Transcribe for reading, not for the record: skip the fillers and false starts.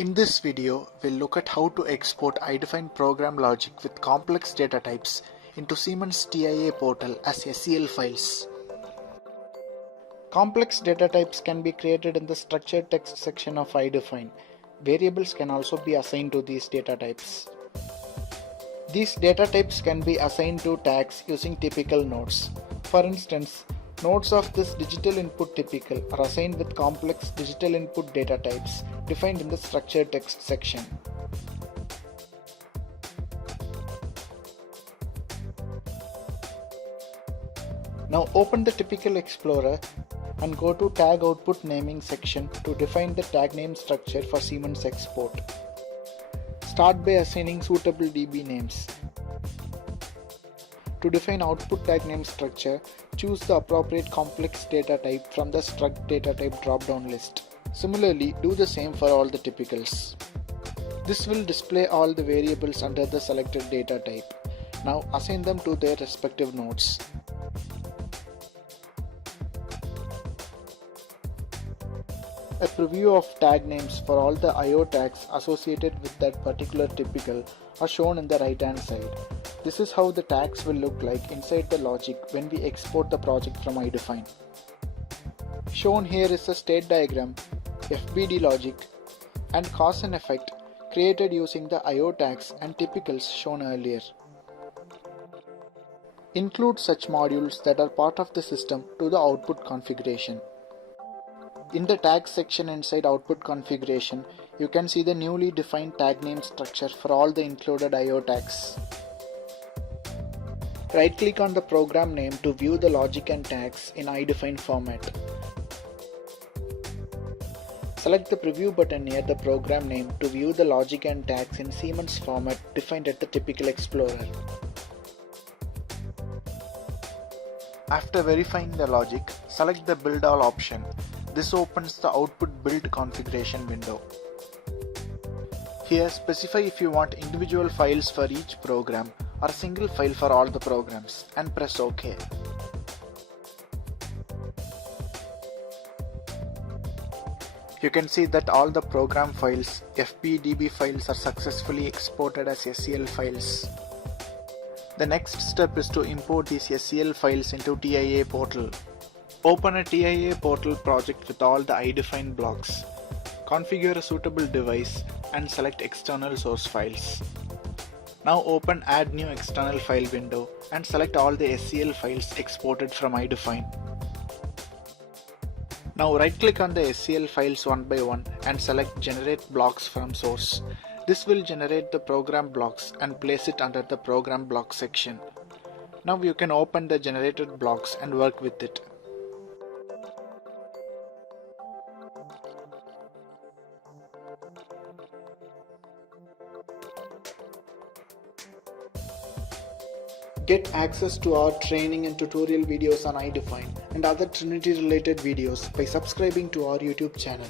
In this video, we'll look at how to export iDefine program logic with complex data types into Siemens TIA Portal as SCL files. Complex data types can be created in the structured text section of iDefine. Variables can also be assigned to these data types. These data types can be assigned to tags using typical nodes. For instance, nodes of this digital input typical are assigned with complex digital input data types defined in the structured text section. Now open the typical explorer and go to tag output naming section to define the tag name structure for Siemens export. Start by assigning suitable DB names. To define output tag name structure, choose the appropriate complex data type from the struct data type drop-down list. Similarly, do the same for all the typicals. This will display all the variables under the selected data type. Now assign them to their respective nodes. A preview of tag names for all the IO tags associated with that particular typical are shown in the right hand side. This is how the tags will look like inside the logic when we export the project from iDefine. Shown here is a state diagram, FBD logic, and cause and effect created using the IO tags and typicals shown earlier. Include such modules that are part of the system to the output configuration. In the tag section inside output configuration, you can see the newly defined tag name structure for all the included IO tags. Right click on the program name to view the logic and tags in iDefine format. Select the preview button near the program name to view the logic and tags in Siemens format defined at the typical explorer. After verifying the logic, select the Build All option. This opens the output build configuration window. Here specify if you want individual files for each program or a single file for all the programs and press OK. You can see that all the program files, FBDB files, are successfully exported as SCL files. The next step is to import these SCL files into TIA Portal. Open a TIA Portal project with all the iDefine blocks. Configure a suitable device and select external source files. Now open Add New External File window and select all the SCL files exported from iDefine. Now right click on the SCL files one by one and select Generate Blocks from Source. This will generate the program blocks and place it under the program block section. Now you can open the generated blocks and work with it. Get access to our training and tutorial videos on iDefine and other Trinity related videos by subscribing to our YouTube channel.